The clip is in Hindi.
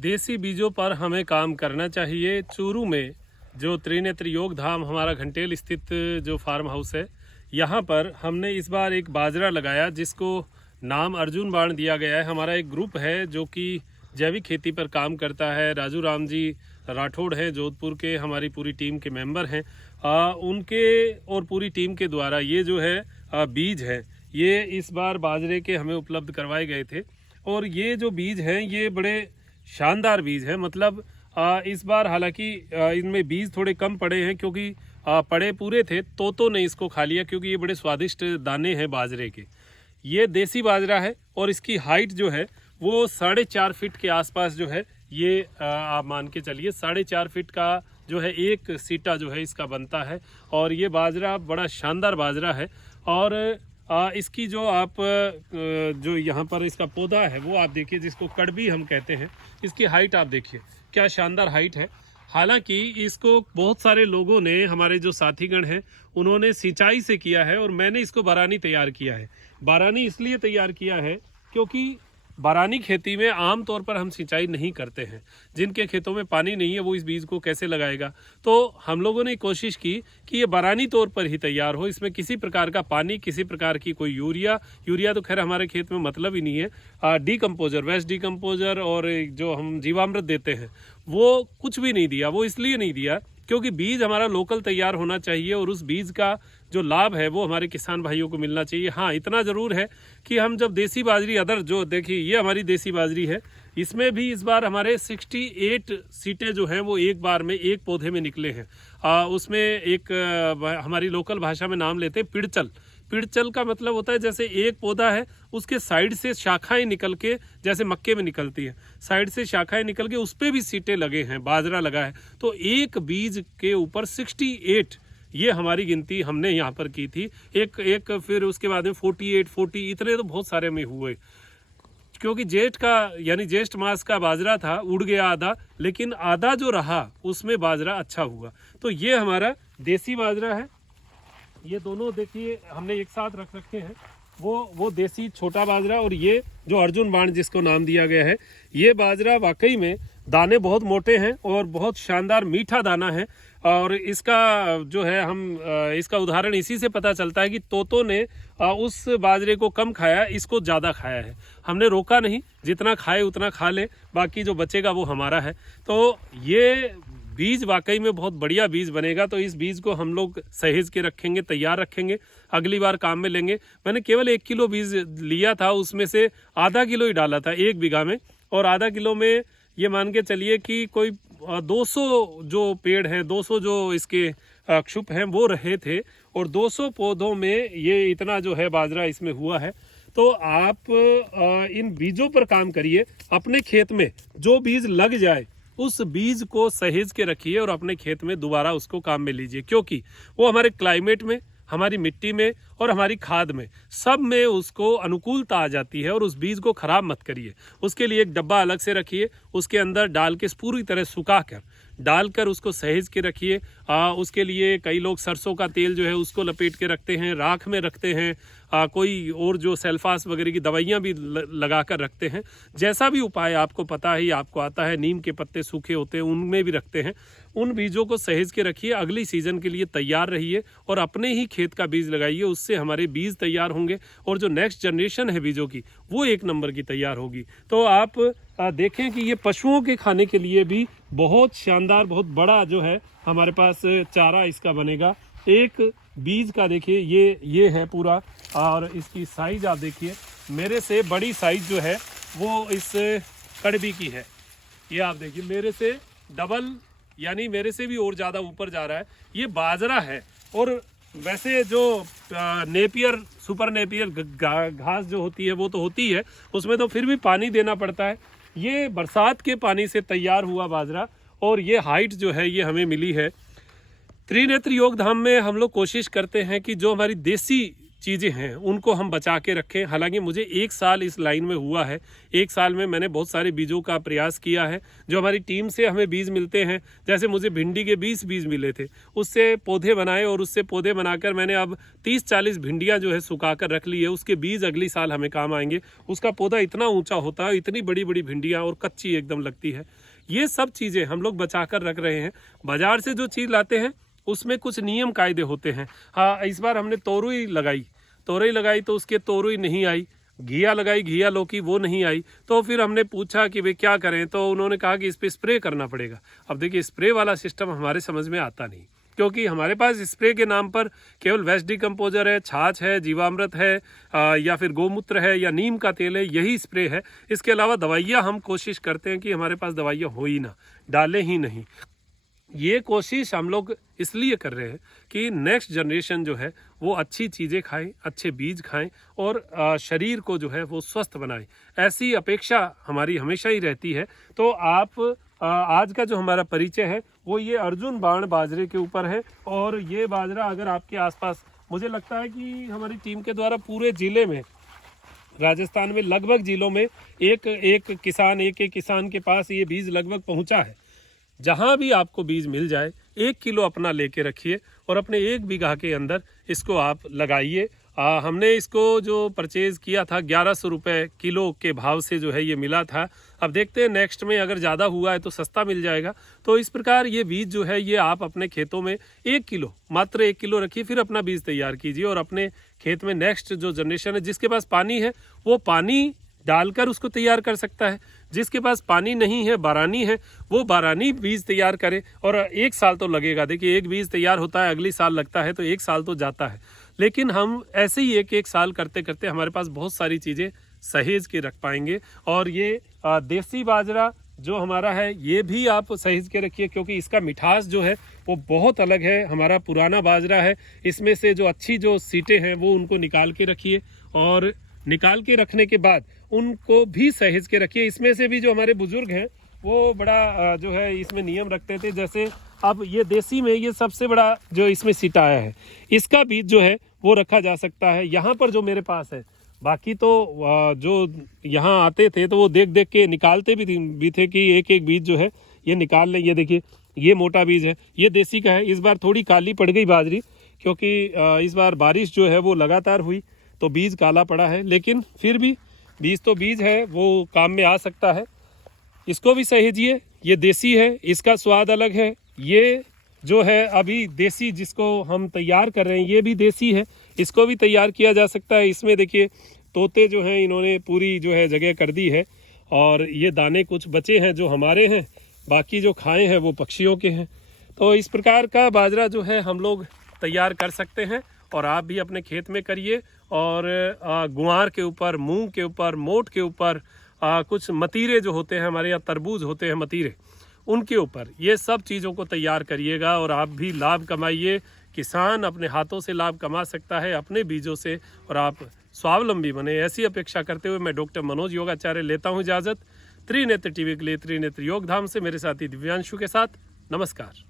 देसी बीजों पर हमें काम करना चाहिए। चूरू में जो त्रिनेत्र योग धाम हमारा घंटेल स्थित जो फार्म हाउस है, यहाँ पर हमने इस बार एक बाजरा लगाया जिसको नाम अर्जुन बाण दिया गया है। हमारा एक ग्रुप है जो कि जैविक खेती पर काम करता है। राजू राम जी राठौड़ हैं जोधपुर के, हमारी पूरी टीम के मेंबर हैं। उनके और पूरी टीम के द्वारा ये जो है बीज है, ये इस बार बाजरे के हमें उपलब्ध करवाए गए थे। और ये जो बीज हैं ये बड़े शानदार बीज है। मतलब इस बार हालांकि इनमें बीज थोड़े कम पड़े हैं क्योंकि पड़े पूरे थे, तोतों ने इसको खा लिया क्योंकि ये बड़े स्वादिष्ट दाने हैं बाजरे के। ये देसी बाजरा है और इसकी हाइट जो है वो 4.5 फीट के आसपास जो है ये आप मान के चलिए 4.5 फीट का जो है एक सीटा जो है इसका बनता है। और ये बाजरा बड़ा शानदार बाजरा है। और इसकी जो आप जो यहाँ पर इसका पौधा है वो आप देखिए, जिसको कड़बी हम कहते हैं, इसकी हाइट आप देखिए क्या शानदार हाइट है। हालांकि इसको बहुत सारे लोगों ने, हमारे जो साथीगण हैं, उन्होंने सिंचाई से किया है और मैंने इसको बारानी तैयार किया है। बारानी इसलिए तैयार किया है क्योंकि बारानी खेती में आम तौर पर हम सिंचाई नहीं करते हैं। जिनके खेतों में पानी नहीं है वो इस बीज को कैसे लगाएगा। तो हम लोगों ने कोशिश की कि ये बारानी तौर पर ही तैयार हो, इसमें किसी प्रकार का पानी, किसी प्रकार की कोई यूरिया तो खैर हमारे खेत में मतलब ही नहीं है। डीकम्पोजर, वेस्ट डीकम्पोजर और जो हम जीवामृत देते हैं वो कुछ भी नहीं दिया। वो इसलिए नहीं दिया क्योंकि बीज हमारा लोकल तैयार होना चाहिए और उस बीज का जो लाभ है वो हमारे किसान भाइयों को मिलना चाहिए। हाँ, इतना ज़रूर है कि हम जब देसी बाजरी अदर जो देखिए, ये हमारी देसी बाजरी है, इसमें भी इस बार हमारे 68 सीटें जो हैं वो एक बार में एक पौधे में निकले हैं। उसमें एक हमारी लोकल भाषा में नाम लेते हैं पिड़चल। पिड़चल का मतलब होता है जैसे एक पौधा है उसके साइड से शाखाएं निकल के, जैसे मक्के में निकलती है, साइड से शाखाएं निकल के उस पे भी सीटें लगे हैं, बाजरा लगा है। तो एक बीज के ऊपर 68, ये हमारी गिनती हमने यहाँ पर की थी। एक फिर उसके बाद में 48, 40, इतने तो बहुत सारे में हुए क्योंकि जेठ का यानी ज्येष्ठ मास का बाजरा था, उड़ गया आधा, लेकिन आधा जो रहा उसमें बाजरा अच्छा हुआ। तो ये हमारा देसी बाजरा है। ये दोनों देखिए हमने एक साथ रख रखे हैं, वो देसी छोटा बाजरा और ये जो अर्जुन बाण जिसको नाम दिया गया है। ये बाजरा वाकई में दाने बहुत मोटे हैं और बहुत शानदार मीठा दाना है। और इसका जो है हम इसका उदाहरण इसी से पता चलता है कि तोतों ने उस बाजरे को कम खाया, इसको ज़्यादा खाया है। हमने रोका नहीं, जितना खाए उतना खा ले, बाकी जो बचेगा वो हमारा है। तो ये बीज वाकई में बहुत बढ़िया बीज बनेगा। तो इस बीज को हम लोग सहेज के रखेंगे, तैयार रखेंगे, अगली बार काम में लेंगे। मैंने केवल 1 किलो बीज लिया था, उसमें से आधा किलो ही डाला था 1 बीघा में। और आधा किलो में ये मान के चलिए कि कोई 200 जो पेड़ हैं, 200 जो इसके क्षुप हैं वो रहे थे और 200 पौधों में ये इतना जो है बाजरा इसमें हुआ है। तो आप इन बीजों पर काम करिए। अपने खेत में जो बीज लग जाए उस बीज को सहेज के रखिए और अपने खेत में दोबारा उसको काम में लीजिए, क्योंकि वो हमारे क्लाइमेट में, हमारी मिट्टी में और हमारी खाद में, सब में उसको अनुकूलता आ जाती है। और उस बीज को खराब मत करिए। उसके लिए एक डब्बा अलग से रखिए, उसके अंदर डाल के पूरी तरह सुखा कर डालकर उसको सहेज के रखिए। उसके लिए कई लोग सरसों का तेल जो है उसको लपेट के रखते हैं, राख में रखते हैं, कोई और जो सेल्फास वगैरह की दवाइयाँ भी लगा कर रखते हैं। जैसा भी उपाय आपको पता है, आपको आता है, नीम के पत्ते सूखे होते हैं उनमें भी रखते हैं। उन बीजों को सहेज के रखिए, अगली सीजन के लिए तैयार रहिए और अपने ही खेत का बीज लगाइए। उससे हमारे बीज तैयार होंगे और जो नेक्स्ट जनरेशन है बीजों की वो 1 नंबर की तैयार होगी। तो आप देखें कि ये पशुओं के खाने के लिए भी बहुत शानदार, बहुत बड़ा जो है हमारे पास चारा इसका बनेगा। एक बीज का देखिए ये है पूरा, और इसकी साइज आप देखिए, मेरे से बड़ी साइज जो है वो इस कड़बी की है। ये आप देखिए मेरे से डबल, यानी मेरे से भी और ज़्यादा ऊपर जा रहा है। ये बाजरा है। और वैसे जो नेपियर, सुपर नेपियर घास जो होती है वो तो होती है, उसमें तो फिर भी पानी देना पड़ता है। ये बरसात के पानी से तैयार हुआ बाजरा और ये हाइट जो है ये हमें मिली है। त्रिनेत्र योग धाम में हम लोग कोशिश करते हैं कि जो हमारी देसी चीज़ें हैं उनको हम बचा के रखें। हालांकि मुझे 1 साल इस लाइन में हुआ है, 1 साल में मैंने बहुत सारे बीजों का प्रयास किया है। जो हमारी टीम से हमें बीज मिलते हैं, जैसे मुझे भिंडी के 20 बीज मिले थे, उससे पौधे बनाए और उससे पौधे बनाकर मैंने अब 30-40 भिंडियाँ जो है सुखा कर रख ली है। उसके बीज अगली साल हमें काम आएंगे। उसका पौधा इतना ऊँचा होता है, इतनी बड़ी बड़ी भिंडियाँ और कच्ची एकदम लगती है। ये सब चीज़ें हम लोग बचा कर रख रहे हैं। बाज़ार से जो चीज़ लाते हैं उसमें कुछ नियम कायदे होते हैं। हाँ, इस बार हमने तोरई लगाई तो उसके तोरई नहीं आई। घिया लगाई, घिया लौकी, वो नहीं आई। तो फिर हमने पूछा कि भाई क्या करें, तो उन्होंने कहा कि इस पर स्प्रे करना पड़ेगा। अब देखिए, स्प्रे वाला सिस्टम हमारे समझ में आता नहीं, क्योंकि हमारे पास स्प्रे के नाम पर केवल वेस्ट डिकम्पोजर है, छाछ है, जीवामृत है, या फिर गोमूत्र है या नीम का तेल है, यही स्प्रे है। इसके अलावा दवाइयाँ हम कोशिश करते हैं कि हमारे पास दवाइयाँ हो ही ना, डालें ही नहीं। ये कोशिश हम लोग इसलिए कर रहे हैं कि नेक्स्ट जनरेशन जो है वो अच्छी चीज़ें खाएं, अच्छे बीज खाएं और शरीर को जो है वो स्वस्थ बनाएं। ऐसी अपेक्षा हमारी हमेशा ही रहती है। तो आप आज का जो हमारा परिचय है वो ये अर्जुन बाण बाजरे के ऊपर है। और ये बाजरा अगर आपके आसपास, मुझे लगता है कि हमारी टीम के द्वारा पूरे ज़िले में, राजस्थान में लगभग ज़िलों में एक किसान के पास ये बीज लगभग पहुंचा है। जहाँ भी आपको बीज मिल जाए 1 किलो अपना लेके रखिए और अपने 1 बीघा के अंदर इसको आप लगाइए। हमने इसको जो परचेज़ किया था 1100 रुपये किलो के भाव से जो है ये मिला था। अब देखते हैं नेक्स्ट में अगर ज़्यादा हुआ है तो सस्ता मिल जाएगा। तो इस प्रकार ये बीज जो है ये आप अपने खेतों में 1 किलो, मात्र 1 किलो रखिए, फिर अपना बीज तैयार कीजिए और अपने खेत में नेक्स्ट जो जनरेशन है, जिसके पास पानी है वो पानी डालकर उसको तैयार कर सकता है। जिसके पास पानी नहीं है, बारानी है, वो बारानी बीज तैयार करे। और 1 साल तो लगेगा। देखिए, एक बीज तैयार होता है, अगली साल लगता है, तो 1 साल तो जाता है। लेकिन हम ऐसे ही एक साल करते करते हमारे पास बहुत सारी चीज़ें सहेज के रख पाएंगे। और ये देसी बाजरा जो हमारा है ये भी आप सहेज के रखिए, क्योंकि इसका मिठास जो है वो बहुत अलग है। हमारा पुराना बाजरा है, इसमें से जो अच्छी जो सीटें हैं वो उनको निकाल के रखिए और निकाल के रखने के बाद उनको भी सहेज के रखिए। इसमें से भी जो हमारे बुजुर्ग हैं वो बड़ा जो है इसमें नियम रखते थे। जैसे अब ये देसी में ये सबसे बड़ा जो इसमें सीटा आया है, इसका बीज जो है वो रखा जा सकता है। यहाँ पर जो मेरे पास है, बाकी तो जो यहाँ आते थे तो वो देख देख के निकालते भी थे कि एक एक बीज जो है ये निकाल लें। ये देखिए, ये मोटा बीज है, ये देसी का है। इस बार थोड़ी काली पड़ गई बाजरी, क्योंकि इस बार बारिश जो है वो लगातार हुई तो बीज काला पड़ा है। लेकिन फिर भी बीज तो बीज है, वो काम में आ सकता है। इसको भी सहेजिए। ये देसी है, इसका स्वाद अलग है। ये जो है अभी देसी जिसको हम तैयार कर रहे हैं ये भी देसी है, इसको भी तैयार किया जा सकता है। इसमें देखिए, तोते जो हैं इन्होंने पूरी जो है जगह कर दी है और ये दाने कुछ बचे हैं जो हमारे हैं, बाकी जो खाए हैं वो पक्षियों के हैं। तो इस प्रकार का बाजरा जो है हम लोग तैयार कर सकते हैं और आप भी अपने खेत में करिए। और गुआर के ऊपर, मूंग के ऊपर, मोट के ऊपर, कुछ मतीरे जो होते हैं हमारे यहाँ, तरबूज होते हैं मतीरे, उनके ऊपर ये सब चीज़ों को तैयार करिएगा और आप भी लाभ कमाइए। किसान अपने हाथों से लाभ कमा सकता है अपने बीजों से, और आप स्वावलंबी बने, ऐसी अपेक्षा करते हुए मैं डॉक्टर मनोज योगाचार्य लेता हूँ इजाज़त। त्रिनेत्र टीवी के लिए त्रिनेत्र योगधाम से मेरे साथी दिव्यांशु के साथ नमस्कार।